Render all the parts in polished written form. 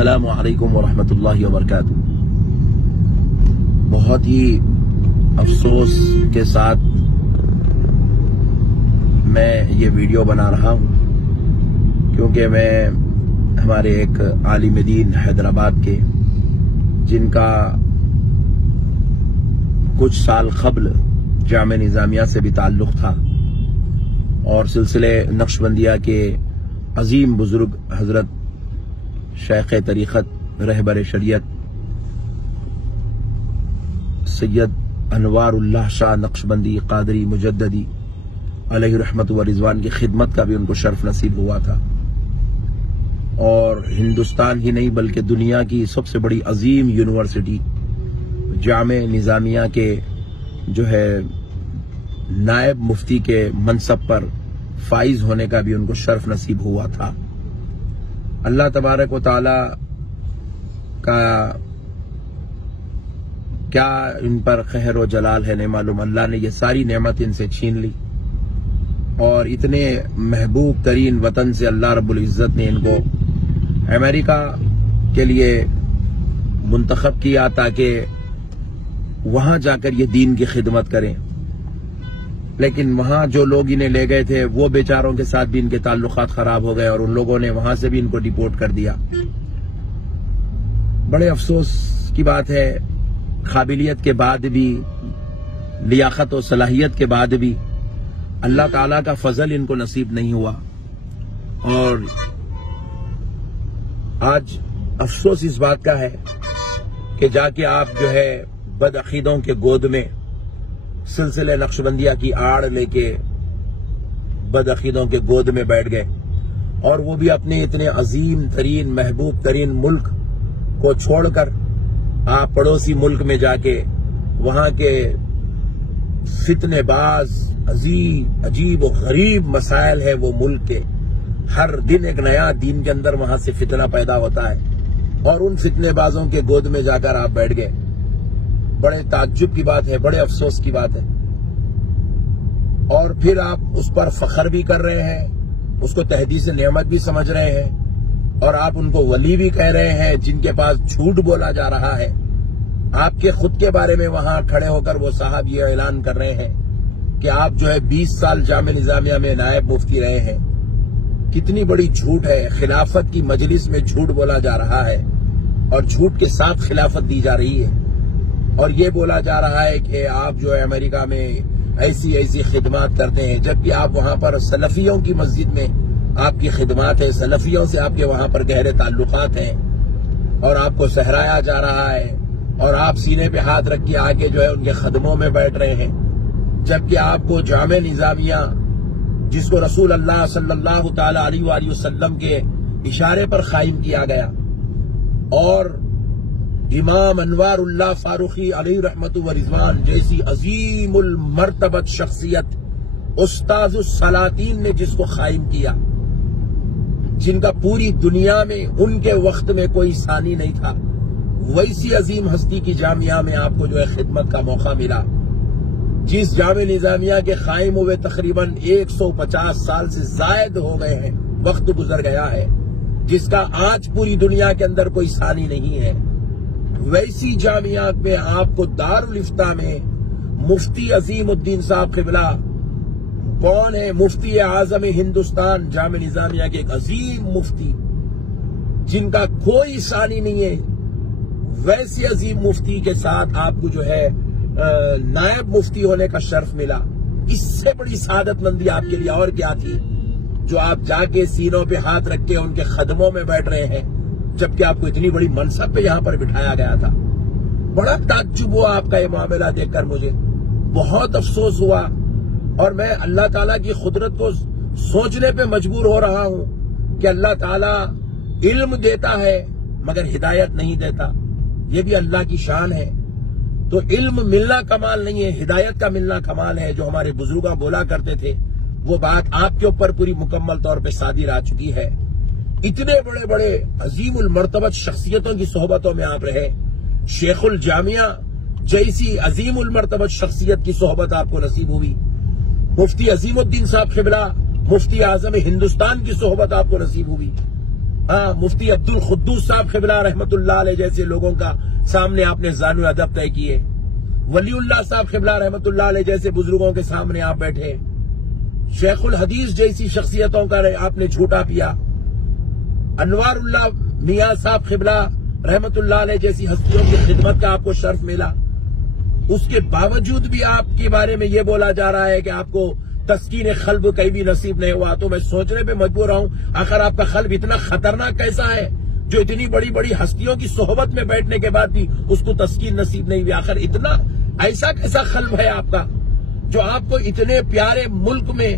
السلام علیکم ورحمۃ اللہ وبرکاتہ۔ بہت ہی افسوس کے ساتھ میں یہ ویڈیو بنا رہا ہوں کیونکہ میں ہمارے ایک عالم دین حیدرآباد کے جن کا کچھ سال قبل جامعہ نظامیہ سے بھی تعلق تھا اور سلسلے نقشبندیہ کے عظیم بزرگ حضرت شیخ طریقت رہبر شریعت سید انوار اللہ شاہ نقشبندی قادری مجددی علیہ رحمت و رضوان کی خدمت کا بھی ان کو شرف نصیب ہوا تھا، اور ہندوستان ہی نہیں بلکہ دنیا کی سب سے بڑی عظیم یونیورسٹی جامعہ نظامیہ کے جو ہے نائب مفتی کے منصب پر فائز ہونے کا بھی ان کو شرف نصیب ہوا تھا۔ اللہ تبارک و تعالی کا کیا ان پر قہر و جلال ہے نہیں معلوم، اللہ نے یہ ساری نعمت ان سے چھین لی اور اتنے محبوب ترین وطن سے اللہ رب العزت نے ان کو امریکہ کے لیے منتخب کیا تاکہ وہاں جا کر یہ دین کی خدمت کریں، لیکن وہاں جو لوگ انہیں لے گئے تھے وہ بیچاروں کے ساتھ بھی ان کے تعلقات خراب ہو گئے اور ان لوگوں نے وہاں سے بھی ان کو ڈیپورٹ کر دیا۔ بڑے افسوس کی بات ہے، قابلیت کے بعد بھی، لیاقت و صلاحیت کے بعد بھی اللہ تعالیٰ کا فضل ان کو نصیب نہیں ہوا، اور آج افسوس اس بات کا ہے کہ جا کے آپ جو ہے بدعقیدوں کے گود میں سلسلے نقشبندیہ کی آڑ لے کے بدعقیدوں کے گود میں بیٹھ گئے، اور وہ بھی اپنے اتنے عظیم ترین محبوب ترین ملک کو چھوڑ کر آپ پڑوسی ملک میں جا کے وہاں کے فتنے باز عجیب و غریب مسائل ہے وہ ملک کے، ہر دن ایک نیا دین کے اندر وہاں سے فتنہ پیدا ہوتا ہے، اور ان فتنے بازوں کے گود میں جا کر آپ بیٹھ گئے۔ بڑے تعجب کی بات ہے، بڑے افسوس کی بات ہے، اور پھر آپ اس پر فخر بھی کر رہے ہیں، اس کو تحدیث نعمت بھی سمجھ رہے ہیں، اور آپ ان کو ولی بھی کہہ رہے ہیں جن کے پاس جھوٹ بولا جا رہا ہے۔ آپ کے خود کے بارے میں وہاں کھڑے ہو کر وہ صاحب یہ اعلان کر رہے ہیں کہ آپ جو ہے 20 سال جامعہ نظامیہ میں نائب مفتی رہے ہیں۔ کتنی بڑی جھوٹ ہے، خلافت کی مجلس میں جھوٹ بولا جا رہا ہے اور جھوٹ کے ساتھ خلافت دی جا رہی ہے، اور یہ بولا جا رہا ہے کہ آپ جو ہے امریکہ میں ایسی خدمات کرتے ہیں، جبکہ آپ وہاں پر سلفیوں کی مسجد میں آپ کی خدمات ہیں، سلفیوں سے آپ کے وہاں پر گہرے تعلقات ہیں، اور آپ کو سہرایا جا رہا ہے، اور آپ سینے پہ ہاتھ رکھ کے آگے جو ہے ان کے خدموں میں بیٹھ رہے ہیں، جبکہ آپ کو جامعہ نظامیہ جس کو رسول اللہ صلی اللہ تعالی علیہ وآلہ وسلم کے اشارے پر قائم کیا گیا، اور امام انوار اللہ فاروقی علیہ رحمت و رضوان جیسی عظیم المرتبت شخصیت استاذ السلاطین نے جس کو قائم کیا، جن کا پوری دنیا میں ان کے وقت میں کوئی ثانی نہیں تھا، ویسی عظیم ہستی کی جامعہ میں آپ کو جو ہے خدمت کا موقع ملا، جس جامعہ نظامیہ کے قائم ہوئے تقریباً 150 سال سے زائد ہو گئے ہیں، وقت گزر گیا ہے، جس کا آج پوری دنیا کے اندر کوئی ثانی نہیں ہے، ویسی جامعات میں آپ کو دارالافتاء میں مفتی عظیم الدین صاحب قبلہ کون ہے؟ مفتی اعظم ہندوستان جامعہ نظامیہ کے ایک عظیم مفتی جن کا کوئی ثانی نہیں ہے، ویسی عظیم مفتی کے ساتھ آپ کو جو ہے نائب مفتی ہونے کا شرف ملا۔ اس سے بڑی سعادت مندی آپ کے لیے اور کیا تھی جو آپ جا کے سینوں پہ ہاتھ رکھ کے ان کے خدموں میں بیٹھ رہے ہیں، جبکہ آپ کو اتنی بڑی منصب پہ یہاں پر بٹھایا گیا تھا۔ بڑا تعجب ہوا آپ کا یہ معاملہ دیکھ کر، مجھے بہت افسوس ہوا، اور میں اللہ تعالیٰ کی قدرت کو سوچنے پہ مجبور ہو رہا ہوں کہ اللہ تعالیٰ علم دیتا ہے مگر ہدایت نہیں دیتا، یہ بھی اللہ کی شان ہے۔ تو علم ملنا کمال نہیں ہے، ہدایت کا ملنا کمال ہے، جو ہمارے بزرگاں بولا کرتے تھے، وہ بات آپ کے اوپر پوری مکمل طور پہ صادر آ چکی ہے۔ اتنے بڑے بڑے عظیم المرتبت شخصیتوں کی صحبتوں میں آپ رہے، شیخ الجامعہ جیسی عظیم المرتبت شخصیت کی صحبت آپ کو نصیب ہوئی، مفتی عظیم الدین صاحب قبلہ مفتی اعظم ہندوستان کی صحبت آپ کو نصیب ہوئی، ہاں مفتی عبد القدوس صاحب قبلہ رحمت اللہ علیہ جیسے لوگوں کا سامنے آپ نے زانو ادب طے کیے، ولی اللہ صاحب قبلہ رحمت اللہ علیہ جیسے بزرگوں کے سامنے آپ بیٹھے، شیخ الحدیث جیسی شخصیتوں کا آپ نے جھوٹا پیا، انوار اللہ میاں صاحب قبلہ رحمت اللہ علیہ جیسی ہستیوں کی خدمت کا آپ کو شرف ملا، اس کے باوجود بھی آپ کے بارے میں یہ بولا جا رہا ہے کہ آپ کو تسکین قلب کہیں بھی نصیب نہیں ہوا۔ تو میں سوچنے پہ مجبور ہوں آخر آپ کا قلب اتنا خطرناک کیسا ہے جو اتنی بڑی بڑی ہستیوں کی صحبت میں بیٹھنے کے بعد بھی اس کو تسکین نصیب نہیں ہوئی؟ آخر اتنا ایسا کیسا قلب ہے آپ کا جو آپ کو اتنے پیارے ملک میں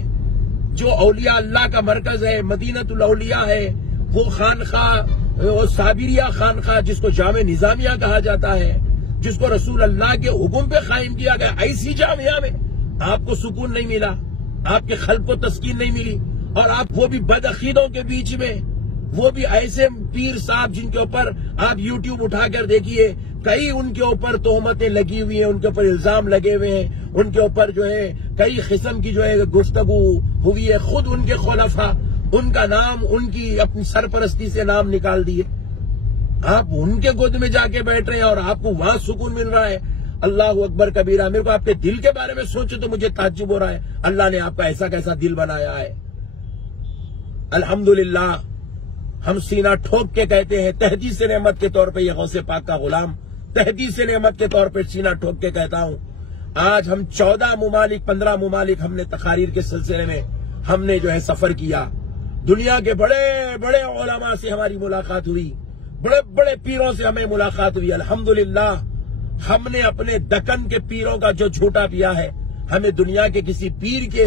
جو اولیاء اللہ کا مرکز ہے، مدینۃ الاولیاء ہے، وہ خانقاہ وہ صابریہ خانقاہ جس کو جامع نظامیہ کہا جاتا ہے، جس کو رسول اللہ کے حکم پہ قائم کیا گیا، ایسی جامعہ میں آپ کو سکون نہیں ملا، آپ کے قلب کو تسکین نہیں ملی، اور آپ وہ بھی بدعقیدوں کے بیچ میں، وہ بھی ایسے پیر صاحب جن کے اوپر آپ یوٹیوب اٹھا کر دیکھیے، کئی ان کے اوپر تہمتیں لگی ہوئی ہیں، ان کے اوپر الزام لگے ہوئے ہیں، ان کے اوپر جو ہے کئی قسم کی جو ہے گفتگو ہوئی ہے، خود ان کے خلفاء ان کا نام ان کی اپنی سرپرستی سے نام نکال دیے، آپ ان کے گود میں جا کے بیٹھ رہے ہیں اور آپ کو وہاں سکون مل رہا ہے۔ اللہ اکبر کبیرہ۔ میرے کو آپ کے دل کے بارے میں سوچے تو مجھے تعجب ہو رہا ہے، اللہ نے آپ کا ایسا کیسا دل بنایا ہے۔ الحمدللہ ہم سینہ ٹھوک کے کہتے ہیں، تحدیث نعمت کے طور پہ یہ غوث پاک کا غلام تحدیث نعمت کے طور پہ سینہ ٹھوک کے کہتا ہوں، آج ہم 14 ممالک 15 ممالک ہم نے تقاریر کے سلسلے میں ہم نے جو ہے سفر کیا، دنیا کے بڑے بڑے علماء سے ہماری ملاقات ہوئی، بڑے بڑے پیروں سے ہمیں ملاقات ہوئی۔ الحمدللہ ہم نے اپنے دکن کے پیروں کا جو جھوٹا پیا ہے، ہمیں دنیا کے کسی پیر کے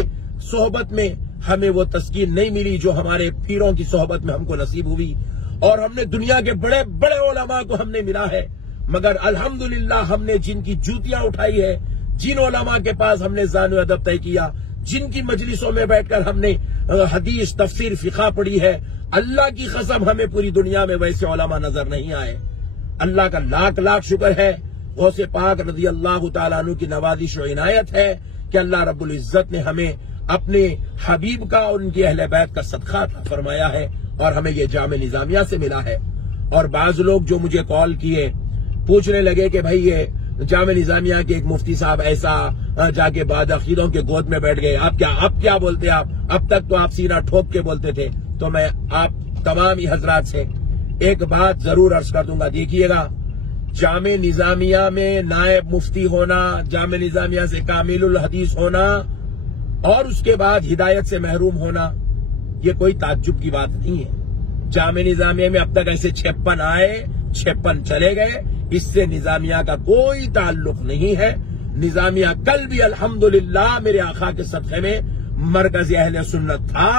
صحبت میں ہمیں وہ تسکین نہیں ملی جو ہمارے پیروں کی صحبت میں ہم کو نصیب ہوئی، اور ہم نے دنیا کے بڑے بڑے علماء کو ہم نے ملا ہے، مگر الحمدللہ ہم نے جن کی جوتیاں اٹھائی ہے، جن علماء کے پاس ہم نے زانو ادب طے کیا، جن کی مجلسوں میں بیٹھ کر ہم نے حدیث تفسیر فقہ پڑھی ہے، اللہ کی قسم ہمیں پوری دنیا میں ویسے علماء نظر نہیں آئے۔ اللہ کا لاکھ لاکھ شکر ہے، غوث پاک رضی اللہ تعالیٰ عنہ کی نوازش و عنایت ہے کہ اللہ رب العزت نے ہمیں اپنے حبیب کا اور ان کی اہل بیت کا صدقہ عطا فرمایا ہے، اور ہمیں یہ جامع نظامیہ سے ملا ہے۔ اور بعض لوگ جو مجھے کال کیے پوچھنے لگے کہ بھائی یہ جامع نظامیہ کے ایک مفتی صاحب ایسا جا کے بعد عقیدوں کے گود میں بیٹھ گئے، اب کیا بولتے آپ؟ اب تک تو آپ سینہ ٹھوک کے بولتے تھے۔ تو میں آپ تمام ہی حضرات سے ایک بات ضرور عرض کر دوں گا، دیکھیے گا، جامع نظامیہ میں نائب مفتی ہونا، جامع نظامیہ سے کامل الحدیث ہونا اور اس کے بعد ہدایت سے محروم ہونا، یہ کوئی تعجب کی بات نہیں ہے۔ جامع نظامیہ میں اب تک ایسے 56 آئے، 56 چلے گئے، اس سے نظامیہ کا کوئی تعلق نہیں ہے۔ نظامیہ کل بھی الحمدللہ میرے آقا کے صدقے میں مرکز اہل سنت تھا،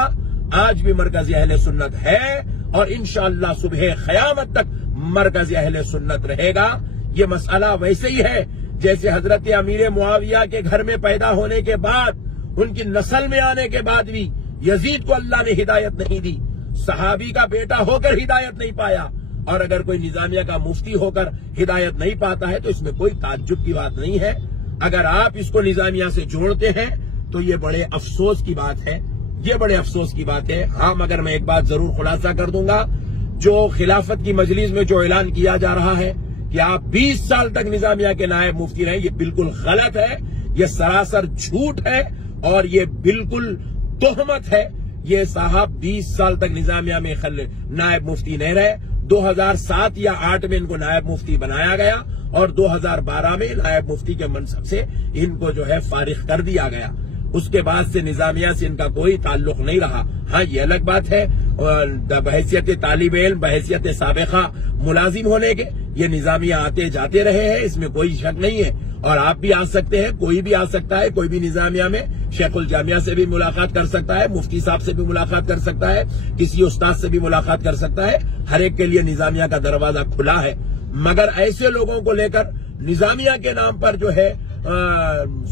آج بھی مرکز اہل سنت ہے، اور انشاءاللہ صبح قیامت تک مرکز اہل سنت رہے گا۔ یہ مسئلہ ویسے ہی ہے جیسے حضرت امیر معاویہ کے گھر میں پیدا ہونے کے بعد، ان کی نسل میں آنے کے بعد بھی یزید کو اللہ نے ہدایت نہیں دی، صحابی کا بیٹا ہو کر ہدایت نہیں پایا، اور اگر کوئی نظامیہ کا مفتی ہو کر ہدایت نہیں پاتا ہے تو اس میں کوئی تعجب کی بات نہیں ہے۔ اگر آپ اس کو نظامیہ سے جوڑتے ہیں تو یہ بڑے افسوس کی بات ہے، یہ بڑے افسوس کی بات ہے۔ ہاں مگر میں ایک بات ضرور خلاصہ کر دوں گا، جو خلافت کی مجلس میں جو اعلان کیا جا رہا ہے کہ آپ 20 سال تک نظامیہ کے نائب مفتی رہیں، یہ بالکل غلط ہے، یہ سراسر جھوٹ ہے، اور یہ بالکل تہمت ہے۔ یہ صاحب 20 سال تک نظامیہ میں نائب مفتی نہیں رہے، 2007 یا 2008 میں ان کو نائب مفتی بنایا گیا، اور 2012 میں نائب مفتی کے منصب سے ان کو جو ہے فارغ کر دیا گیا۔ اس کے بعد سے نظامیہ سے ان کا کوئی تعلق نہیں رہا۔ ہاں یہ الگ بات ہے، بحیثیت طالب علم، بحیثیت سابقہ ملازم ہونے کے یہ نظامیہ آتے جاتے رہے ہیں، اس میں کوئی شک نہیں ہے، اور آپ بھی آ سکتے ہیں، کوئی بھی آ سکتا ہے، کوئی بھی نظامیہ میں شیخ الجامعہ سے بھی ملاقات کر سکتا ہے، مفتی صاحب سے بھی ملاقات کر سکتا ہے، کسی استاد سے بھی ملاقات کر سکتا ہے، ہر ایک کے لیے نظامیہ کا دروازہ کھلا ہے۔ مگر ایسے لوگوں کو لے کر نظامیہ کے نام پر جو ہے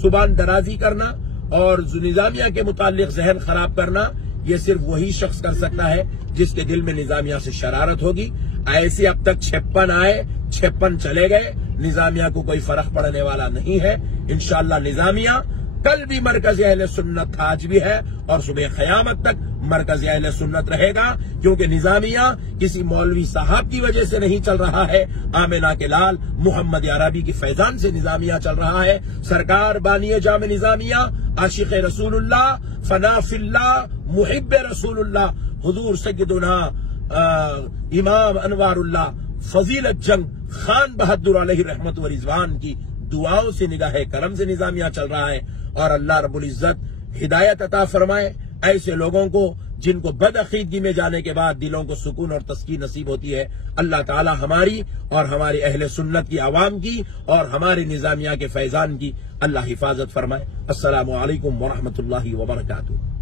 زبان درازی کرنا اور نظامیہ کے متعلق ذہن خراب کرنا، یہ صرف وہی شخص کر سکتا ہے جس کے دل میں نظامیہ سے شرارت ہوگی۔ ایسے اب تک 56 آئے، 56 چلے گئے، نظامیہ کو کوئی فرق پڑنے والا نہیں ہے۔ انشاءاللہ نظامیہ کل بھی مرکز اہل سنت تھا، آج بھی ہے، اور صبح قیامت تک مرکز اہل سنت رہے گا، کیونکہ نظامیہ کسی مولوی صاحب کی وجہ سے نہیں چل رہا ہے، آمنہ کے لال محمد عربی کے فیضان سے نظامیہ چل رہا ہے۔ سرکار بانی جامع نظامیہ، عاشق رسول اللہ، فنا فی اللہ، محب رسول اللہ، حضور سیدنا امام انوار اللہ فضیلت جنگ خان بہادر علیہ رحمت و رضوان کی دعاؤں سے، نگاہ کرم سے نظامیہ چل رہا ہے۔ اور اللہ رب العزت ہدایت عطا فرمائے ایسے لوگوں کو جن کو بد عقیدگی میں جانے کے بعد دلوں کو سکون اور تسکین نصیب ہوتی ہے۔ اللہ تعالی ہماری اور ہماری اہل سنت کی عوام کی اور ہمارے نظامیہ کے فیضان کی اللہ حفاظت فرمائے۔ السلام علیکم ورحمۃ اللہ وبرکاتہ۔